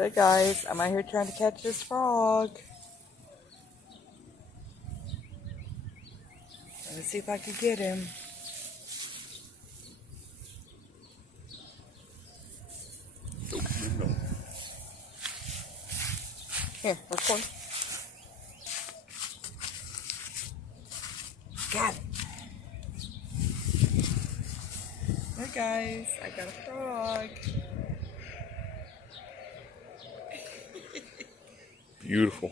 Look guys, I'm out here trying to catch this frog. Let's see if I can get him. Here, record. Got it. Look guys, I got a frog. Beautiful.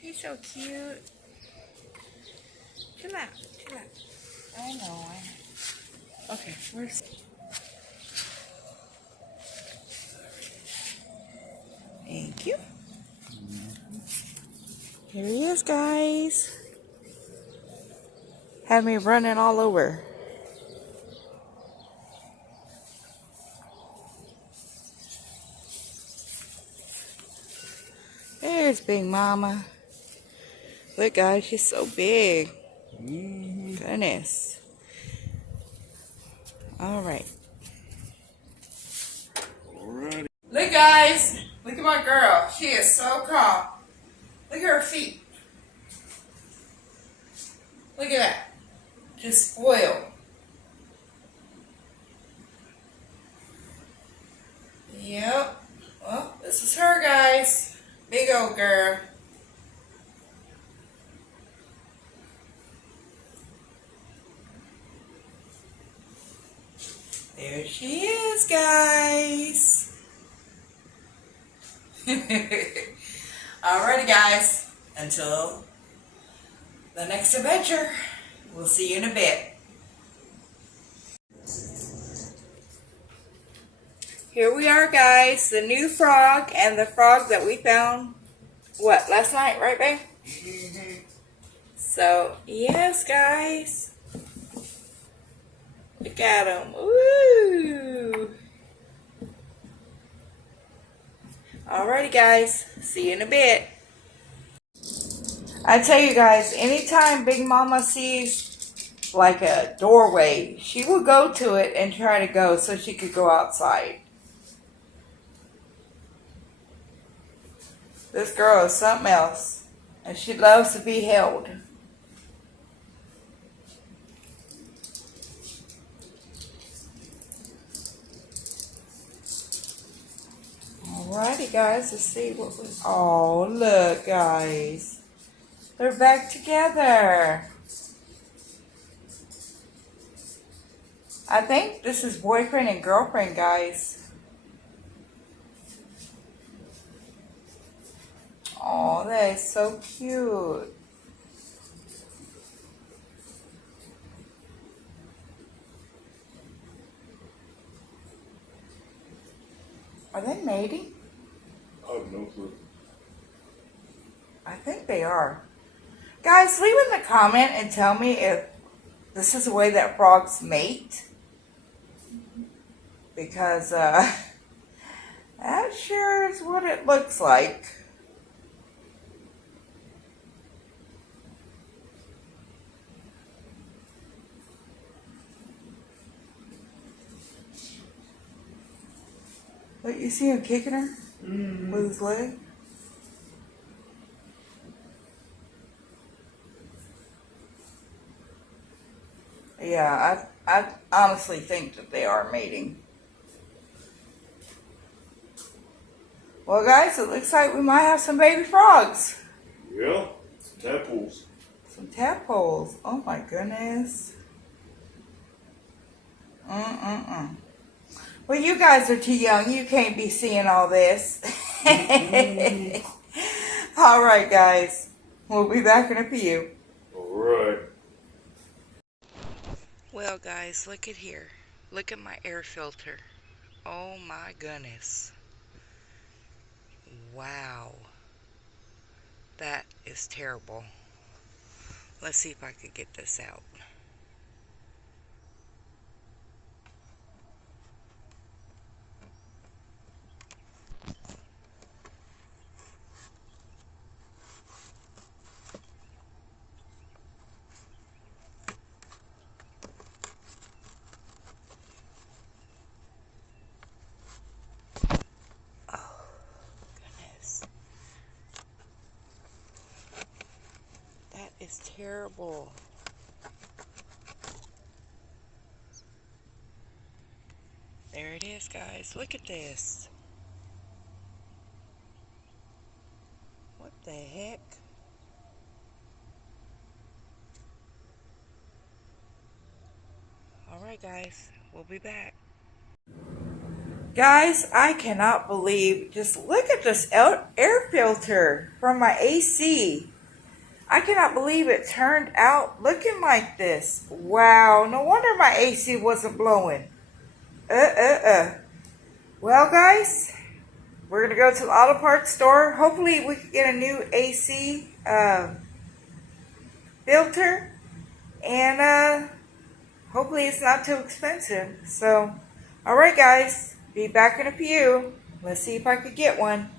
He's so cute. Chill out, chill out. I know. Okay, where's... Thank you. Here he is, guys. Had me running all over. There's Big Mama. Look, guys, she's so big. Goodness. All right. Alrighty. Look, guys. Look at my girl. She is so calm. Look at her feet. Look at that. Just spoiled. Yep. Well, this is her, guys. Big old girl. There she is, guys. Alrighty, guys. Until the next adventure, we'll see you in a bit. Here we are, guys. The new frog and the frog that we found, what, last night, right, babe? So, yes, guys. Look at him. Woo! Alrighty, guys. See you in a bit. I tell you guys, anytime Big Mama sees like a doorway, she will go to it and try to go so she could go outside. This girl is something else, and she loves to be held. Alrighty, guys, let's see what we... Oh, look, guys. They're back together. I think this is boyfriend and girlfriend, guys. Oh, that is so cute. Are they mating? I have no clue. I think they are. Guys, leave in the comment and tell me if this is the way that frogs mate. Because that sure is what it looks like. Look, you see him kicking her with his leg? Yeah, I honestly think that they are mating. Well, guys, it looks like we might have some baby frogs. Yeah, tadpoles. Some tadpoles. Oh my goodness. Well, you guys are too young. You can't be seeing all this. All right, guys. We'll be back in a few. Alright. Well, guys, look at here. Look at my air filter. Oh my goodness. Wow. That is terrible. Let's see if I could get this out. terrible. There it is, guys. Look at this. What the heck? Alright, guys. We'll be back. Guys, I cannot believe, just look at this air filter from my AC. I cannot believe it turned out looking like this. Wow, no wonder my AC wasn't blowing. Well, guys, we're going to go to the auto parts store. Hopefully we can get a new AC filter. And hopefully it's not too expensive. So, alright guys, be back in a few. Let's see if I could get one.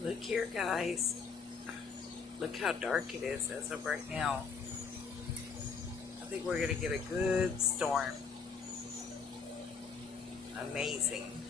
Look here, guys. Look how dark it is as of right now. I think we're going to get a good storm. Amazing.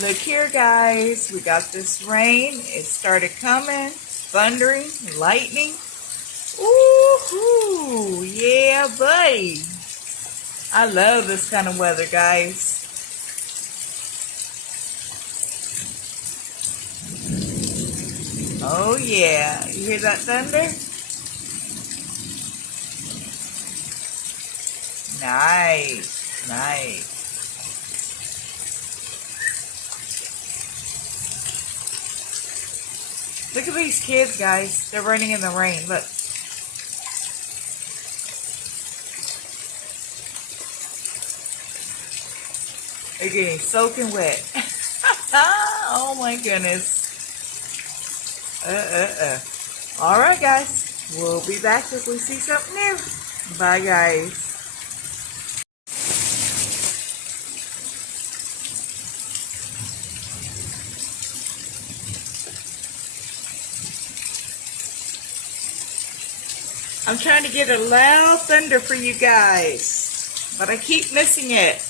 Look here, guys. We got this rain. It started coming, thundering, lightning. Ooh, yeah, buddy. I love this kind of weather, guys. Oh, yeah. You hear that thunder? Nice, nice. Look at these kids, guys. They're running in the rain. Look. They're getting soaking wet. Oh my goodness. Alright, guys. We'll be back if we see something new. Bye, guys. I'm trying to get a loud thunder for you guys, but I keep missing it.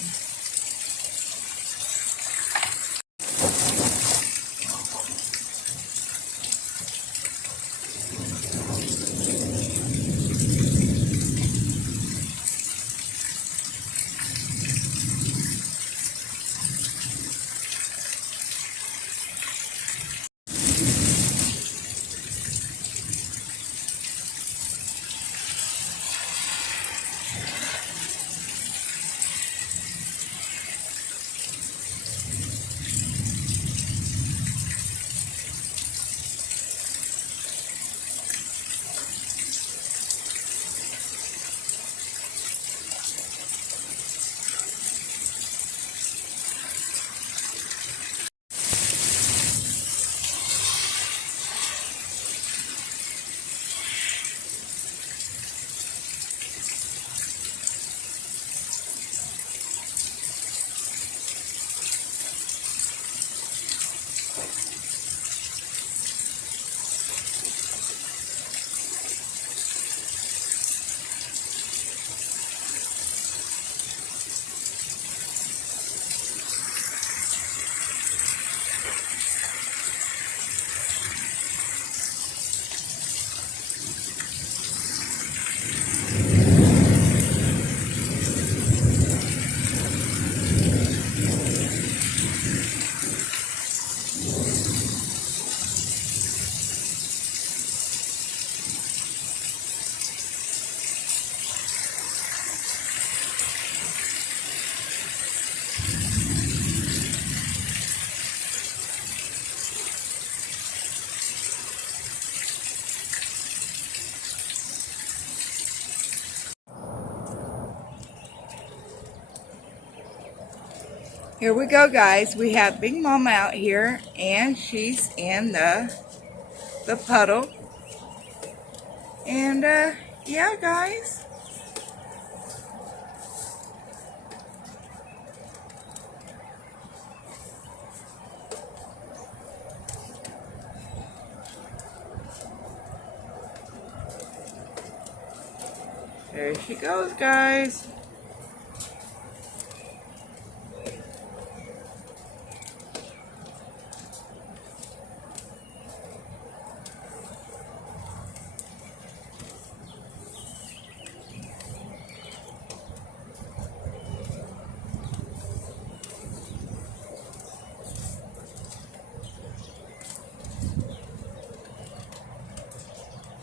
Here we go, guys. We have Big Mama out here, and she's in the puddle. And yeah, guys. There she goes, guys.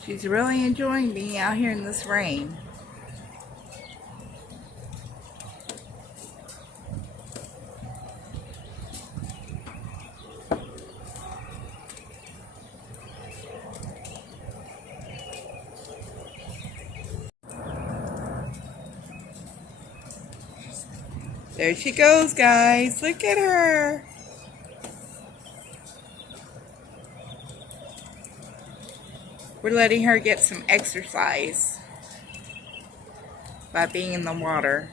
She's really enjoying being out here in this rain. There she goes, guys. Look at her. We're letting her get some exercise by being in the water.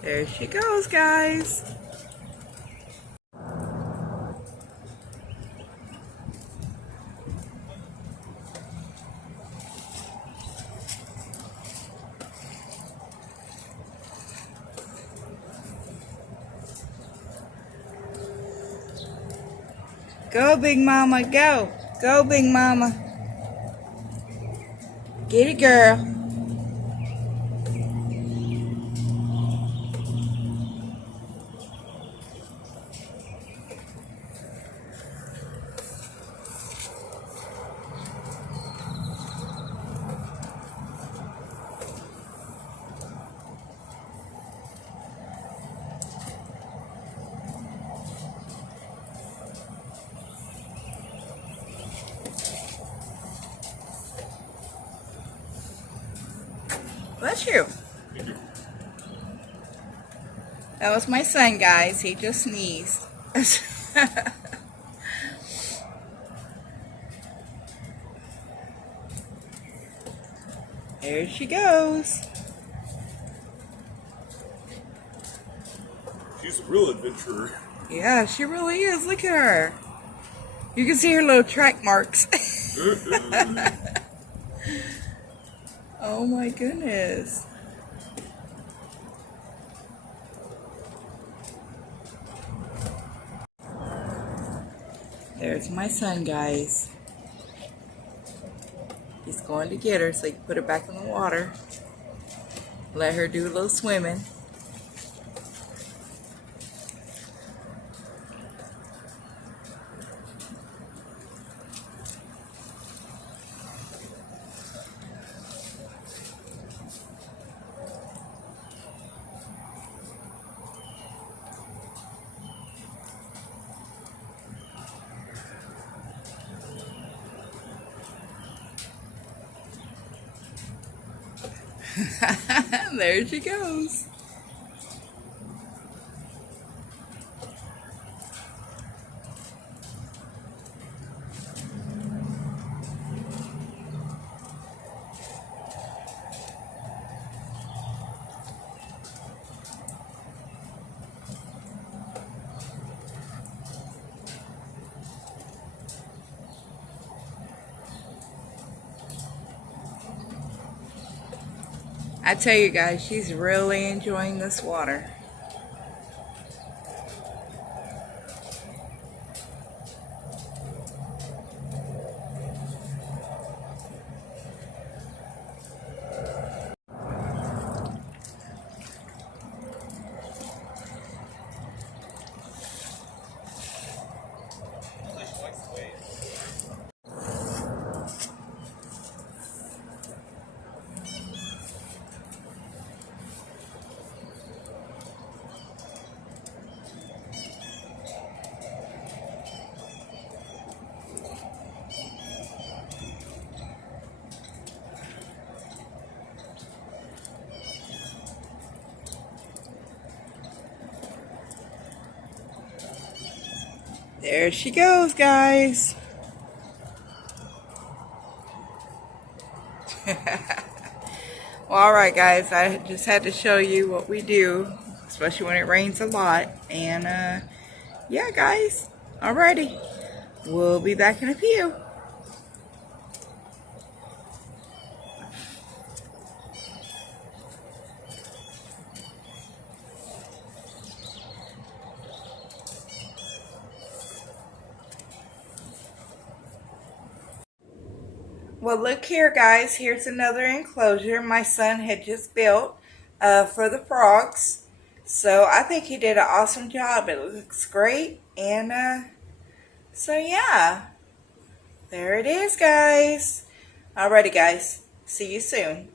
There she goes, guys. Go, Big Mama, go. Go, Big Mama. Get it, girl. Bless you. That was my son, guys. He just sneezed. There she goes. She's a real adventurer. Yeah, she really is. Look at her. You can see her little track marks. Oh my goodness. There's my son, guys. He's going to get her so he can put her back in the water. Let her do a little swimming. There she goes. I tell you guys, she's really enjoying this water. There she goes, guys. Well, alright guys, I just had to show you what we do, especially when it rains a lot. And yeah guys, alrighty, we'll be back in a few. Well, look here, guys. Here's another enclosure my son had just built for the frogs. So I think he did an awesome job. It looks great. And so, yeah, there it is, guys. Alrighty, guys. See you soon.